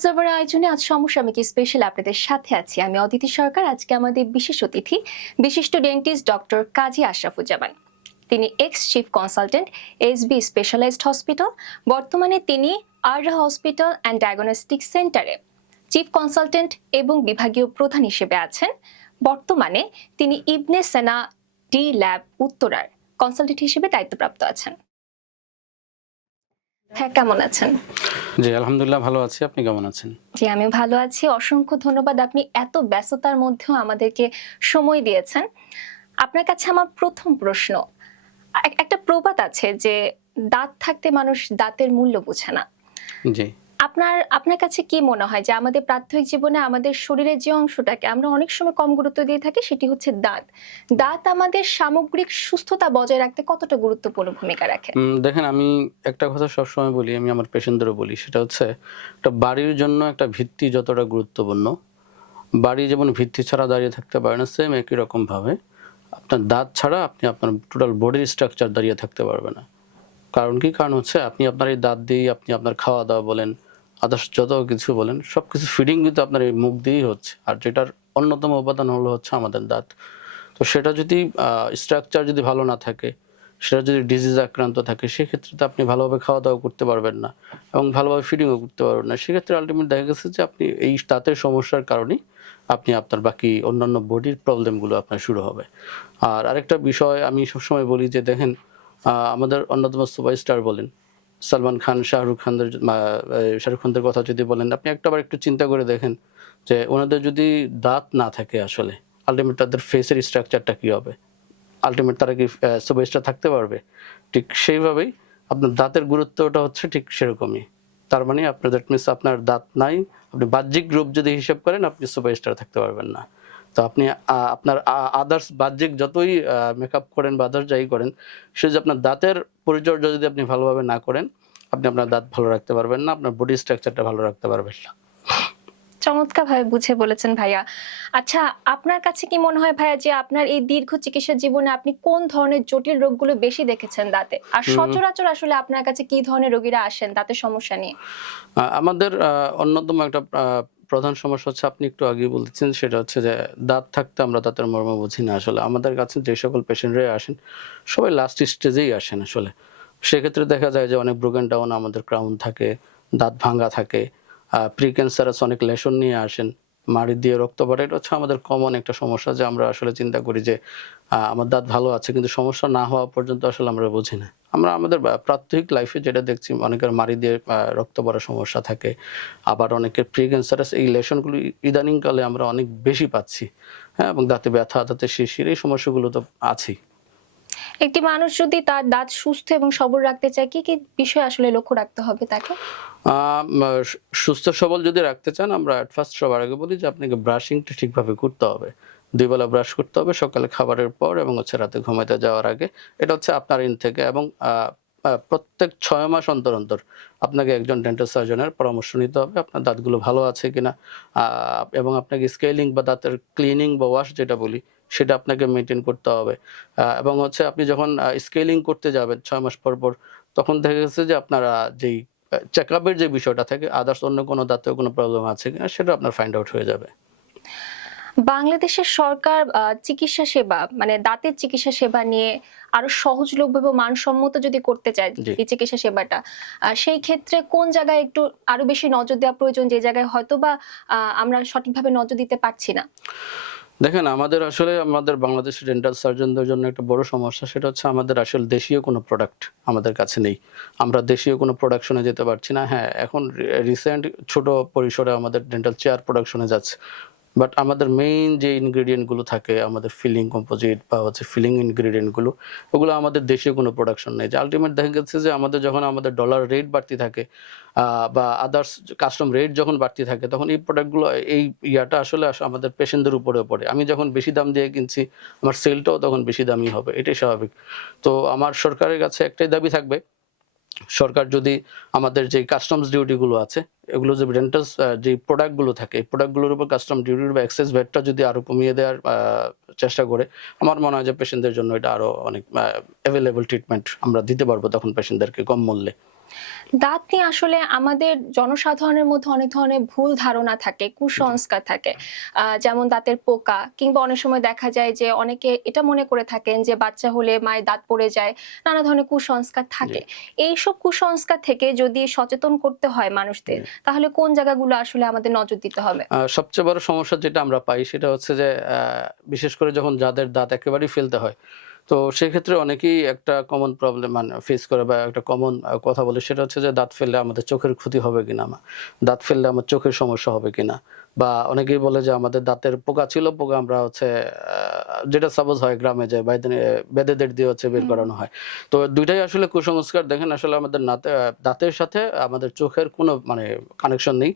Observer আয়োজনে আজ সমসাময়িক স্পেশাল আপনাদের সাথে আছি আমি অদিতি সরকার। আজকে আমাদের বিশেষ অতিথি বিশিষ্ট ডেন্টিস্ট ডক্টর কাজী আশরাফুজ্জামান। তিনি ex chief consultant SB specialized hospital. বর্তমানে তিনি আররা হসপিটাল অ্যান্ড ডায়াগনস্টিক সেন্টারে চিফ কনসালটেন্ট এবং বিভাগীয় প্রধান হিসেবে আছেন। বর্তমানে তিনি ইবনে সেনা ডি ল্যাব উত্তরার কনসালটেন্ট হিসেবে দায়িত্বপ্রাপ্ত আছেন। হ্যাঁ, কেমন আছেন? জি আলহামদুলিল্লাহ ভালো আছি। আপনি কেমন আছেন? জি আমি ভালো আছি। অসংখ্য ধন্যবাদ, আপনি এত ব্যস্ততার মধ্যেও আমাদেরকে সময় দিয়েছেন। আপনার কাছে আমার প্রথম প্রশ্ন, একটা প্রবাদ আছে যে দাঁত থাকতে মানুষ দাঁতের মূল্য বোঝে না। জি আপনার কাছে কি মনে হয় যে আমাদের প্রাত্যহিক জীবনে আমাদের শরীরের যে অংশটাকে আমরা অনেক সময় কম গুরুত্ব দিয়ে থাকি সেটি হচ্ছে দাঁত। দাঁত আমাদের সামগ্রিক সুস্থতা বজায় রাখতে কতটা গুরুত্বপূর্ণ ভূমিকা রাখে? দেখেন, আমি একটা কথা সবসময় বলি, আমি আমার পেশেন্টদেরও বলি, সেটা হচ্ছে একটা বাড়ির জন্য একটা ভিত্তি যতটা গুরুত্বপূর্ণ, বাড়ি যেমন ভিত্তি ছাড়া দাঁড়িয়ে থাকতে পারে না, সেম একই রকম ভাবে আপনার দাঁত ছাড়া আপনি আপনার টোটাল বডির স্ট্রাকচার দাঁড়িয়ে থাকতে পারবে না। কারণ কি? কারণ হচ্ছে আপনি আপনার এই দাঁত দিয়েই আপনি আপনার খাওয়া দাওয়া বলেন, আদার্স যত কিছু বলেন, সব কিছু ফিডিং কিন্তু আপনার এই মুখ দিয়েই হচ্ছে। আর যেটার অন্যতম উপাদান হলো হচ্ছে আমাদের দাঁত। তো সেটা যদি স্ট্রাকচার যদি ভালো না থাকে, সেটা যদি ডিজিজ আক্রান্ত থাকে, সেক্ষেত্রে তো আপনি ভালোভাবে খাওয়া দাওয়া করতে পারবেন না এবং ভালোভাবে ফিডিংও করতে পারবেন না। সেক্ষেত্রে আলটিমেট দেখা গেছে যে আপনি এই দাঁতের সমস্যার কারণেই আপনি আপনার বাকি অন্যান্য বডির প্রবলেমগুলো আপনার শুরু হবে। আর আরেকটা বিষয় আমি সবসময় বলি যে দেখেন, আমাদের অন্যতম সুপারস্টার বলেন সালমান খান, শাহরুখ খানদের কথা যদি বলেন, আপনি একটাবার একটু চিন্তা করে দেখেন যে ওনাদের যদি দাঁত না থাকে আসলে আলটিমেট তাদের ফেসের স্ট্রাকচারটা কী হবে? আলটিমেট তারা কি সুপারস্টার থাকতে পারবে? ঠিক সেইভাবেই আপনার দাঁতের গুরুত্বটা হচ্ছে ঠিক সেরকমই। তার মানে আপনার দ্যাট মিনস আপনার দাঁত নাই, আপনি বাহ্যিক রূপ যদি হিসাব করেন আপনি সুপারস্টার থাকতে পারবেন না। তো আপনি আপনার আদার্স বাহ্যিক যতই মেকআপ করেন বা আদার্স যাই করেন, সে যে আপনার দাঁতের পরিচর্যা যদি আপনি ভালোভাবে না করেন, আপনি আপনার দাঁত ভালো রাখতে পারবেন না, আপনার বডি স্ট্রাকচারটা ভালো রাখতে পারবেন না। চমৎকার ভাবে বুঝে বলেছেন ভাইয়া। আচ্ছা, আপনার কাছে কি মনে হয় ভাইয়া যে আপনার এই দীর্ঘ চিকিৎসা জীবনে আপনি কোন ধরনের জটিল রোগগুলো বেশি দেখেছেন দাঁতে? আর সচরাচর আসলে আপনার কাছে কি ধরনের রোগীরা আসেন দাঁতের সমস্যা নিয়ে? আমাদের অন্যতম একটা প্রধান সমস্যা হচ্ছে, আপনি একটু আগেই বলেছেন, সেটা হচ্ছে যে দাঁত থাকতে আমরা দাঁতের মর্ম বুঝি না। আসলে আমাদের কাছে যে সকল পেশেন্টরাই আসেন সবাই লাস্ট স্টেজেই আসেন আসলে। সেক্ষেত্রে দেখা যায় যে অনেক ব্রোকেন ডাউন আমাদের ক্রাউন থাকে, দাঁত ভাঙা থাকে, প্রিক্যান্সারাস অনেক লেশন নিয়ে আসেন, মাড়ি দিয়ে রক্ত পড়ে। এটা হচ্ছে আমাদের কমন একটা সমস্যা যে আমরা আসলে চিন্তা করি যে আমার দাঁত ভালো আছে, কিন্তু সমস্যা না হওয়া পর্যন্ত আসলে আমরা বুঝি না। আমরা আমাদের প্রাত্যহিক লাইফে যেটা দেখছি, অনেকের মাড়ি দিয়ে রক্ত পড়ার সমস্যা থাকে, আবার অনেকের প্রিক্যান্সারাস এই লেশনগুলো ইদানিংকালে আমরা অনেক বেশি পাচ্ছি। হ্যাঁ, এবং দাঁতে ব্যথা, দাঁতে শিরশির, এই সমস্যাগুলো তো আছেই। একটি মানুষ যদি তার দাঁত সুস্থ এবং সবল রাখতে চায় কি কি বিষয় আসলে লক্ষ্য রাখতে হবে তাকে? সুস্থ সবল যদি রাখতে চান, আমরা এট ফার্স্ট সবার আগে বলি যে আপনাকে ব্রাশিংটা ঠিকভাবে করতে হবে। ২ বেলা ব্রাশ করতে হবে, সকালে খাবারের পর এবং হচ্ছে রাতে ঘুমাইতে যাওয়ার আগে। এটা হচ্ছে আপনার এন্ড থেকে, এবং প্রত্যেক ৬ মাস অন্তর, অন্তর আপনাকে একজন ডেন্টাল সার্জনের পরামর্শ নিতে হবে আপনার দাঁতগুলো ভালো আছে কিনা। এবং আপনাকে স্কেলিং বা দাঁতের ক্লিনিং বা ওয়াশ যেটা বলি, সেটা আপনাকে মেইনটেইন করতে হবে। এবং হচ্ছে আপনি যখন স্কেলিং করতে যাবেন ৬ মাস পর, পর, তখন দেখা গেছে যে আপনার যেই চেকআপের যে বিষয়টা থাকে, আদার্স অন্য কোনো দাঁতেও কোনো প্রবলেম আছে কিনা সেটা আপনার ফাইন্ড আউট হয়ে যাবে। বাংলাদেশের সরকার চিকিৎসা সেবা মানে দাঁতের চিকিৎসা সেবা নিয়ে আরো সহজলভ্য এবং মানসম্মত যদি করতে চায় জি। এই চিকিৎসা সেবাটা, সেই ক্ষেত্রে কোন জায়গায় একটু আরো বেশি নজর দেওয়া প্রয়োজন, যে জায়গায় হয়তো বা আমরা সঠিকভাবে নজর দিতে পারছি না? দেখেন, আমাদের আসলে আমাদের বাংলাদেশের ডেন্টাল সার্জনদের জন্য একটা বড় সমস্যা, সেটা হচ্ছে আমাদের আসলে দেশীয় কোনো প্রোডাক্ট আমাদের কাছে নেই। আমরা দেশীয় কোনো প্রোডাকশনে যেতে পারছি না। হ্যাঁ, এখন রিসেন্ট ছোট পরিসরে আমাদের ডেন্টাল চেয়ার প্রোডাকশনে যাচ্ছে। বাট আমাদের মেইন যে ইনগ্রেডিয়েন্ট গুলো থাকে, আমাদের ফিলিং কম্পোজিট বা হচ্ছে ফিলিং ইনগ্রেডিয়েন্ট গুলো, ওগুলো আমাদের দেশীয় কোনো প্রোডাকশন নেই। যে আলটিমেট দেখা গেছে যে আমাদের যখন আমাদের ডলার রেট বাড়তি থাকে বা আদার্স কাস্টম রেট যখন বাড়তি থাকে, তখন এই প্রোডাক্টগুলো এই ইয়াটা আসলে আমাদের পেশেন্টদের উপরে পড়ে। আমি যখন বেশি দাম দিয়ে কিনছি, আমার সেলটাও তখন বেশি দামই হবে, এটাই স্বাভাবিক। তো আমার সরকারের কাছে একটাই দাবি থাকবে, সরকার যদি আমাদের যে কাস্টমস ডিউটি গুলো আছে, এগুলো যে রেন্টালস যে প্রোডাক্টগুলো থাকে এই প্রোডাক্টগুলোর উপর কাস্টম ডিউটি বা এক্সেস ভ্যাটটা যদি আরো কমিয়ে দেওয়ার চেষ্টা করে, আমার মনে হয় যে পেশেন্টদের জন্য এটা আরো অনেক অ্যাভেলেবল ট্রিটমেন্ট আমরা দিতে পারবো তখন পেশেন্টদেরকে কম মূল্যে। দাঁত নিয়ে আসলে আমাদের জনসাধারণের মধ্যে অনেক ধরনের ভুল ধারণা থাকে, কুসংস্কার থাকে। যেমন দাঁতের পোকা, কিংবা অনেক সময় দেখা যায় যে অনেকে এটা মনে করে থাকেন যে বাচ্চা হলে মায়ের দাঁত পড়ে যায়, নানা ধরনের কুসংস্কার থাকে। এইসব কুসংস্কার থেকে যদি সচেতন করতে হয় মানুষদের, তাহলে কোন জায়গাগুলো আসলে আমাদের নজর দিতে হবে? সবচেয়ে বড় সমস্যা যেটা আমরা পাই সেটা হচ্ছে যে বিশেষ করে যখন যাদের দাঁত একেবারেই ফেলতে হয়, তো সেক্ষেত্রে অনেকেই একটা কমন প্রবলেম মানে ফেস করে বা একটা কমন কথা বলে, সেটা হচ্ছে যে দাঁত ফেললে আমাদের চোখের ক্ষতি হবে কিনা, দাঁত ফেললে আমার চোখের সমস্যা হবে কিনা, বা অনেকেই বলে যে আমাদের দাঁতের পোকা ছিল, পোকা আমরা হচ্ছে যেটা সাপোজ হয় গ্রামে যায় বেদেদের দিয়ে হচ্ছে বের করানো হয়। তো দুইটাই আসলে কুসংস্কার। দেখেন আসলে আমাদের দাঁতের সাথে আমাদের চোখের কোনো মানে কানেকশন নেই।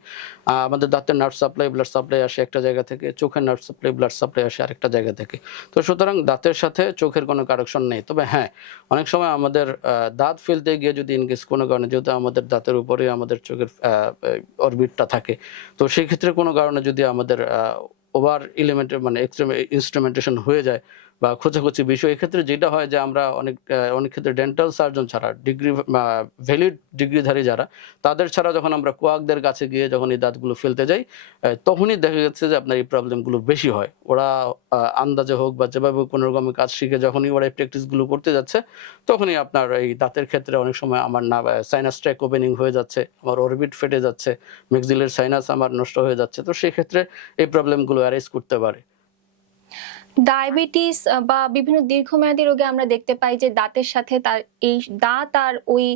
আমাদের দাঁতের নার্ভ সাপ্লাই ব্লাড সাপ্লাই আসে একটা জায়গা থেকে, চোখের নার্ভ সাপ্লাই ব্লাড সাপ্লাই আসে আরেকটা জায়গা থেকে। তো সুতরাং দাঁতের সাথে চোখের কোনো কানেকশন নেই। তবে হ্যাঁ, অনেক সময় আমাদের দাঁত ফেলতে গিয়ে যদি ইনকেস কোনো কারণে, যেহেতু আমাদের দাঁতের উপরে আমাদের চোখের অরবিটটা থাকে, তো সেই ক্ষেত্রে কোনো কারণে যদি আমাদের ওভার এলিমেন্টের মানে এক্সট্রিম ইনস্ট্রুমেন্টেশন হয়ে যায় বা খোঁচাখুচি বিষয়, এক্ষেত্রে যেটা হয় যে আমরা অনেক ক্ষেত্রে ডেন্টাল সার্জন ছাড়া ভ্যালিড ডিগ্রিধারী যারা, তাদের ছাড়া যখন আমরা কোয়াকদের কাছে গিয়ে যখন এই দাঁতগুলো ফেলতে যাই, তখনই দেখা যাচ্ছে যে আপনার এই প্রবলেমগুলো বেশি হয়। ওরা আন্দাজে হোক বা যেভাবে কোনো রকমের কাজ শিখে যখনই ওরা এই প্র্যাকটিসগুলো করতে যাচ্ছে, তখনই আপনার এই দাঁতের ক্ষেত্রে অনেক সময় আমার সাইনাস ট্র্যাক ওপেনিং হয়ে যাচ্ছে, আমার অরবিট ফেটে যাচ্ছে, ম্যাক্সিলের সাইনাস আমার নষ্ট হয়ে যাচ্ছে। তো সেই ক্ষেত্রে এই প্রবলেমগুলো অ্যারাইজ করতে পারে। ডায়াবেটিস বা বিভিন্ন দীর্ঘমেয়াদী রোগে আমরা দেখতে পাই যে দাঁতের সাথে তার এই দাঁত আর ওই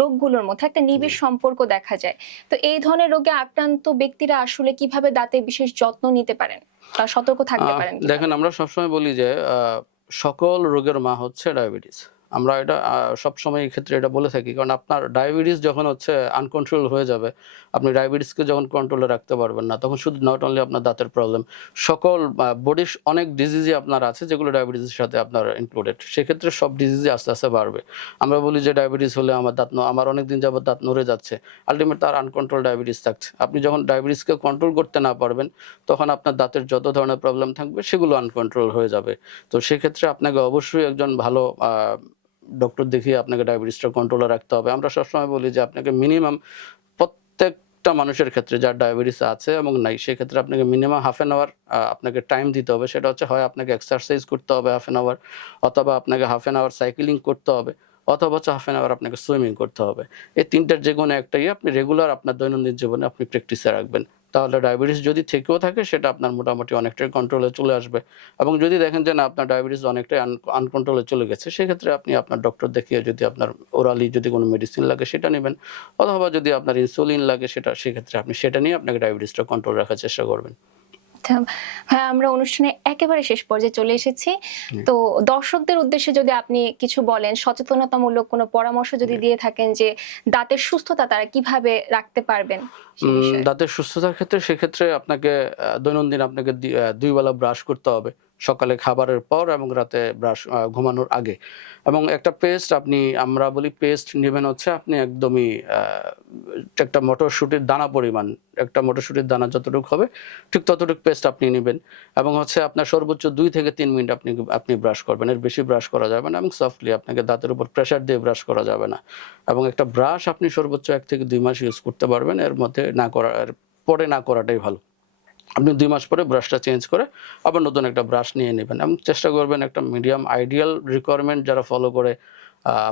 রোগগুলোর মধ্যে একটা নিবিড় সম্পর্ক দেখা যায়। তো এই ধরনের রোগে আক্রান্ত ব্যক্তিরা আসলে কিভাবে দাঁতের বিশেষ যত্ন নিতে পারেন বা সতর্ক থাকতে পারেন কিভাবে? দেখেন আমরা সবসময় বলি যে সকল রোগের মা হচ্ছে ডায়াবেটিস। আমরা এটা সবসময় এই ক্ষেত্রে এটা বলে থাকি। কারণ আপনার ডায়াবেটিস যখন হচ্ছে আনকন্ট্রোল হয়ে যাবে, আপনি ডায়াবেটিসকে যখন কন্ট্রোলে রাখতে পারবেন না, তখন শুধু নট অনলি আপনার দাঁতের প্রবলেম, সকল বডির অনেক ডিজিজই আপনার আছে যেগুলো ডায়াবেটিসের সাথে আপনার ইনক্লুডেড। সেক্ষেত্রে সব ডিজিজই আস্তে, আস্তে বাড়বে। আমরা বলি যে ডায়াবেটিস হলে আমার অনেকদিন যাবত দাঁত নড়ে যাচ্ছে। আল্টিমেট তার আনকন্ট্রোল ডায়াবেটিস থাকছে। আপনি যখন ডায়াবেটিসকে কন্ট্রোল করতে না পারবেন, তখন আপনার দাঁতের যত ধরনের প্রবলেম থাকবে সেগুলো আনকন্ট্রোল হয়ে যাবে। তো সেক্ষেত্রে আপনাকে অবশ্যই একজন ভালো ডক্টর দেখিয়ে আপনাকে ডায়াবেটিসটা কন্ট্রোলে রাখতে হবে। আমরা সবসময় বলি যে আপনাকে মিনিমাম প্রত্যেকটা মানুষের ক্ষেত্রে যার ডায়াবেটিস আছে এবং নাই, সেক্ষেত্রে আপনাকে মিনিমাম হাফ অ্যান আওয়ার আপনাকে টাইম দিতে হবে। সেটা হচ্ছে হয় আপনাকে এক্সারসাইজ করতে হবে হাফ অ্যান আওয়ার, অথবা আপনাকে হাফ অ্যান আওয়ার সাইক্লিং করতে হবে, অথবা হচ্ছে হাফ অ্যান আওয়ার আপনাকে সুইমিং করতে হবে। এই ৩ টার যেকোনো একটাই আপনি রেগুলার আপনার দৈনন্দিন জীবনে আপনি প্র্যাকটিসে রাখবেন। তাহলে ডায়াবেটিস যদি থেকেও থাকে সেটা আপনার মোটামুটি অনেকটাই কন্ট্রোলে চলে আসবে। এবং যদি দেখেন যে না আপনার ডায়াবেটিস অনেকটাই আনকন্ট্রোলে চলে গেছে, সেক্ষেত্রে আপনি আপনার ডক্টর দেখিয়ে যদি আপনার ওরালি যদি কোনো মেডিসিন লাগে সেটা নিবেন, অথবা যদি আপনার ইনসুলিন লাগে সেক্ষেত্রে আপনি সেটা নিয়ে আপনাকে ডায়াবেটিসটা কন্ট্রোল রাখার চেষ্টা করবেন। আচ্ছা, হ্যাঁ, আমরা অনুষ্ঠানে একেবারে শেষ পর্যায়ে চলে এসেছি। তো দর্শকদের উদ্দেশ্যে যদি আপনি কিছু বলেন, সচেতনতামূলক কোনো পরামর্শ যদি দিয়ে থাকেন যে দাঁতের সুস্থতা তারা কিভাবে রাখতে পারবেন সে বিষয়ে। দাঁতের সুস্থতার ক্ষেত্রে সেক্ষেত্রে আপনাকে দৈনন্দিন আপনাকে ২ বেলা ব্রাশ করতে হবে। সকালে খাবারের পর এবং রাতে ঘুমানোর আগে। এবং একটা পেস্ট আমরা বলি পেস্ট নিবেন হচ্ছে আপনি একদমই একটা মটরশুঁটির দানা পরিমাণ, একটা মটরশুঁটির দানা যতটুকু হবে ঠিক ততটুকু পেস্ট আপনি নিবেন। এবং হচ্ছে আপনার সর্বোচ্চ ২ থেকে ৩ মিনিট আপনি ব্রাশ করবেন। এর বেশি ব্রাশ করা যাবে না এবং সফটলি আপনাকে দাঁতের উপর প্রেশার দিয়ে ব্রাশ করা যাবে না। এবং একটা ব্রাশ আপনি সর্বোচ্চ ১ থেকে ২ মাস ইউজ করতে পারবেন। এর মধ্যে পরে না করাটাই ভালো। আপনি ২ মাস পরে ব্রাশটা চেঞ্জ করে আবার নতুন একটা ব্রাশ নিয়ে নেবেন এবং চেষ্টা করবেন একটা মিডিয়াম আইডিয়াল রিকোয়ারমেন্ট যারা ফলো করে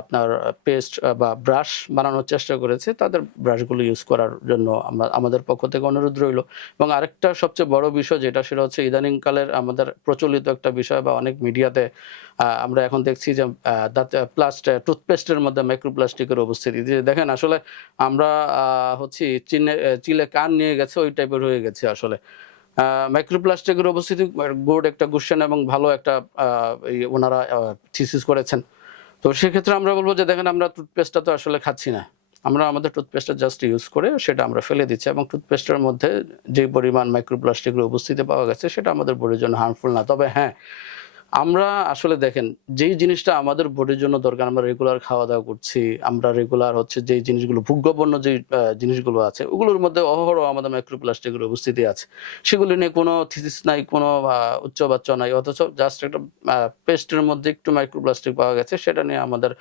আপনার পেস্ট বা ব্রাশ বানানোর চেষ্টা করেছে, তাদের ব্রাশগুলো ইউজ করার জন্য আমাদের পক্ষ থেকে অনুরোধ রইল। এবং আরেকটা সবচেয়ে বড় বিষয় সেটা হচ্ছে ইদানিংকালের আমাদের প্রচলিত একটা বিষয় বা অনেক মিডিয়াতে আমরা এখন দেখছি যে টুথপেস্টের মধ্যে মাইক্রোপ্লাস্টিকের উপস্থিতি। যে দেখেন আসলে আমরা হচ্ছি চিলে কান নিয়ে গেছে ওই টাইপের হয়ে গেছে আসলে। মাইক্রোপ্লাস্টিকের উপস্থিতি গুড একটা কোশ্চেন এবং ভালো একটা ওনারা থিসিস করেছেন। তো সেক্ষেত্রে আমরা বলবো যে দেখেন আমরা টুথপেস্টটা তো আসলে খাচ্ছি না। আমরা আমাদের টুথপেস্টটা জাস্ট ইউজ করে সেটা আমরা ফেলে দিচ্ছি এবং টুথপেস্টের মধ্যে যে পরিমাণ মাইক্রোপ্লাস্টিকের উপস্থিতি পাওয়া গেছে সেটা আমাদের বডির জন্য হার্মফুল না। তবে হ্যাঁ, আমরা আসলে দেখেন যেই জিনিসটা আমাদের বডির জন্য দরকার, আমরা রেগুলার খাওয়া দাওয়া করছি, আমরা রেগুলার হচ্ছে যেই জিনিসগুলো ভোগ্যপণ্য যে জিনিসগুলো আছে ওগুলোর মধ্যে অহরহ আমাদের মাইক্রোপ্লাস্টিকের উপস্থিতি আছে। সেগুলো নিয়ে কোনো থিসিস নাই, কোনো উচ্চবাচ্য নাই, অথচ জাস্ট একটা পেস্টের মধ্যে একটু মাইক্রোপ্লাস্টিক পাওয়া গেছে, সেটা নিয়ে আমাদের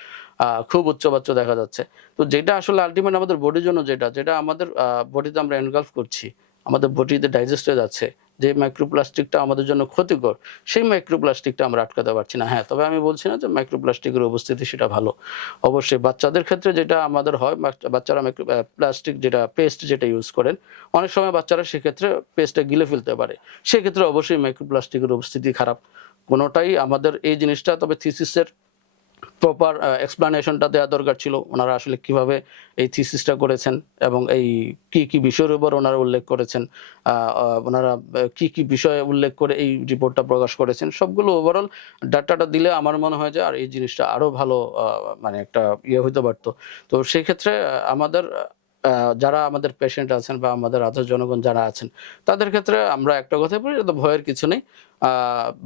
খুব উচ্চবাচ্য দেখা যাচ্ছে। তো যেটা আসলে আলটিমেট আমাদের বডির জন্য যেটা আমাদের বডিতে আমরা এনগালফ করছি, আমাদের বডিতে ডাইজেস্ট হয়ে যাচ্ছে, যে মাইক্রোপ্লাস্টিকটা আমাদের জন্য ক্ষতিকর, সেই মাইক্রোপ্লাস্টিকটা আমরা আটকাতে পারছি না। হ্যাঁ, তবে আমি বলছি না যে মাইক্রোপ্লাস্টিকের উপস্থিতি সেটা ভালো। অবশ্যই বাচ্চাদের ক্ষেত্রে যেটা আমাদের হয়, বাচ্চারা প্লাস্টিক যেটা পেস্ট যেটা ইউজ করেন, অনেক সময় বাচ্চারা সেক্ষেত্রে পেস্টটা গিলে ফেলতে পারে। সেক্ষেত্রে অবশ্যই মাইক্রোপ্লাস্টিকের উপস্থিতি খারাপ। কোনোটাই আমাদের এই জিনিসটা, তবে থিসিসের প্রপার এক্সপ্লানেশনটা দেওয়া দরকার ছিল। ওনারা আসলে কিভাবে এই থিসিসটা করেছেন এবং এই কি বিষয়ের উপর ওনারা উল্লেখ করেছেন, ওনারা কি বিষয়ে উল্লেখ করে এই রিপোর্টটা প্রকাশ করেছেন, সবগুলো ওভারঅল ডাটাটা দিলে আমার মনে হয় যে আর এই জিনিসটা আরো ভালো মানে একটা হইতে পারতো। তো সেই ক্ষেত্রে আমাদের যারা আমাদের পেশেন্ট আছেন বা আমাদের আদার্স জনগণ যারা আছেন, তাদের ক্ষেত্রে আমরা একটা কথাই বলি, এটা তো ভয়ের কিছু নেই।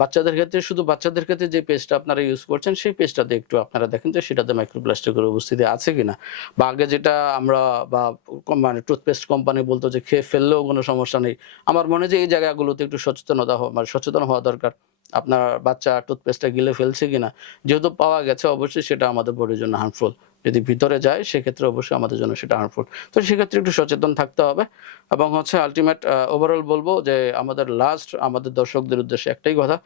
বাচ্চাদের ক্ষেত্রে, শুধু বাচ্চাদের ক্ষেত্রে যে পেস্টটা আপনারা ইউজ করছেন, সেই পেস্টটাতে একটু আপনারা দেখেন যে সেটাতে মাইক্রোপ্লাস্টিকের উপস্থিতি আছে কিনা। বা আগে যেটা আমরা বা মানে টুথপেস্ট কোম্পানি বলতো যে খেয়ে ফেললেও কোনো সমস্যা নেই। আমার মনে হয় যে এই জায়গাগুলোতে একটু মানে সচেতন হওয়া দরকার। আপনার বাচ্চা টুথপেস্টটা গিলে ফেলছে কিনা। যেহেতু পাওয়া গেছে, অবশ্যই সেটা আমাদের বডির জন্য হার্মফুল। যদি ভিতরে যায় সেক্ষেত্রে অবশ্যই আমাদের জন্য সেটা হার্মফুল। তো সেক্ষেত্রে একটু সচেতন থাকতে হবে। এবং হচ্ছে আল্টিমেট ওভারঅল বলব যে আমাদের আমাদের দর্শকদের উদ্দেশ্যে একটাই কথা,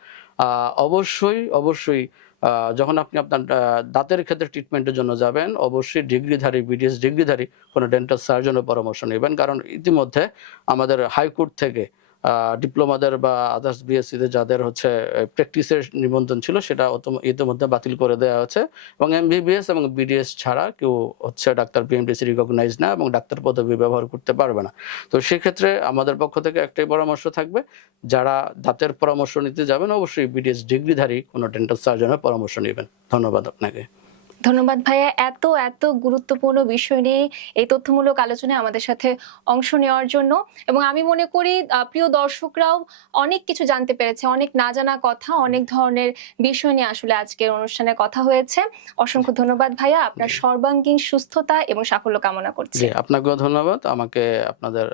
অবশ্যই যখন আপনি আপনার দাঁতের ক্ষেত্রে ট্রিটমেন্টের জন্য যাবেন, অবশ্যই বিডিএস ডিগ্রিধারী কোনো ডেন্টাল সার্জনের পরামর্শ নেবেন। কারণ ইতিমধ্যে আমাদের হাইকোর্ট থেকে ডিপ্লোমাদের বা আদার্স বিএসসিদের যাদের হচ্ছে প্র্যাকটিসের নিবন্ধন ছিল, সেটা ইতিমধ্যে বাতিল করে দেওয়া হয়েছে। এবং এমবিবিএস এবং বিডিএস ছাড়া কেউ হচ্ছে ডাক্তার পিএমডিসি রিকগনাইজ না এবং ডাক্তার পদবি ব্যবহার করতে পারবে না। তো সেক্ষেত্রে আমাদের পক্ষ থেকে একটাই পরামর্শ থাকবে, যারা দাঁতের পরামর্শ নিতে যাবেন অবশ্যই বিডিএস ডিগ্রিধারী কোনো ডেন্টাল সার্জনের পরামর্শ নেবেন। ধন্যবাদ আপনাকে। ধন্যবাদ ভাইয়া, এত গুরুত্বপূর্ণ বিষয় নিয়ে এই তথ্যমূলক আলোচনায় আমাদের সাথে অংশ নেওয়ার জন্য। এবং আমি মনে করি প্রিয় দর্শকরাও অনেক কিছু জানতে পেরেছে, অনেক না জানা কথা, অনেক ধরনের বিষয় নিয়ে আসলে আজকের অনুষ্ঠানে কথা হয়েছে। অসংখ্য ধন্যবাদ ভাইয়া, আপনার সর্বাঙ্গীন সুস্থতা এবং সাফল্য কামনা করছি। জি, আপনাকেও ধন্যবাদ আমাকে আপনাদের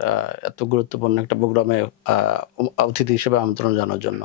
এত গুরুত্বপূর্ণ একটা প্রোগ্রামে অতিথি হিসেবে আমন্ত্রণ জানার জন্য।